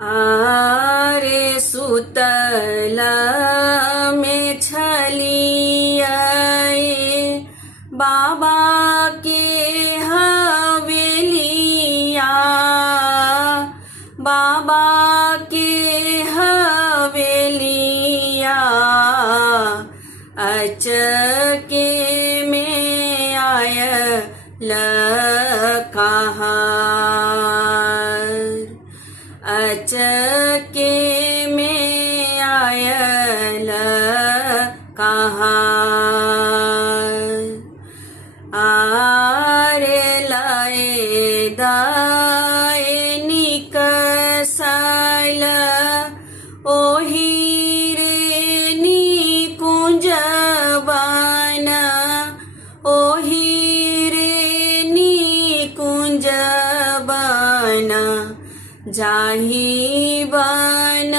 आरे सुतला में छलियाए बाबा के हवेलिया, बाबा के हवेलिया अचके में आयल कहार, अचके में आयल कहार। आरे लाए दाए निकसल ओही रे निकुंजवन, ओही रे निकुंजवन जाही बन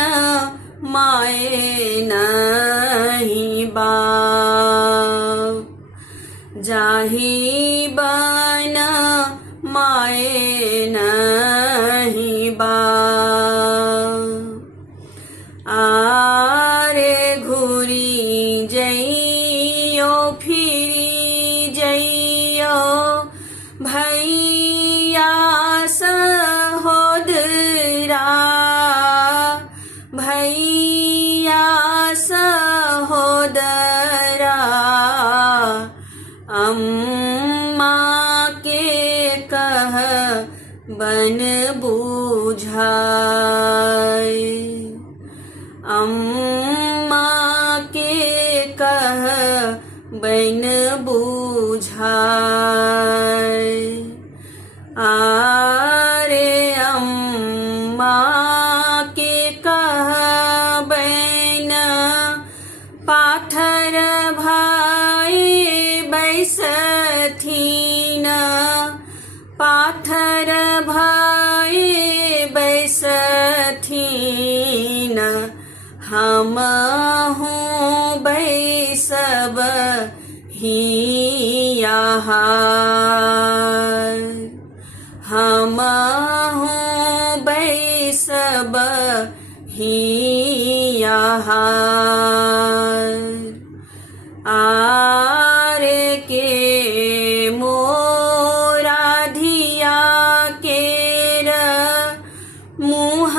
माए नहीं बाप, जाही बन माए नहीं बाप। आरे घूरी जइयो फिरी जइयो भैया सहोदरा, भैया सहोदरा अम्मा के कह बन बूझाए, अम्मा के कह बन बूझाए। आरे अम्मा के कह बन पाथर भाई बैसथीन, पाथर भाई बैसथीन हम हूँ बैसब हियाहार, हम हूँ बैसब हियाहार। आरे के मोरा धिया केर मुँह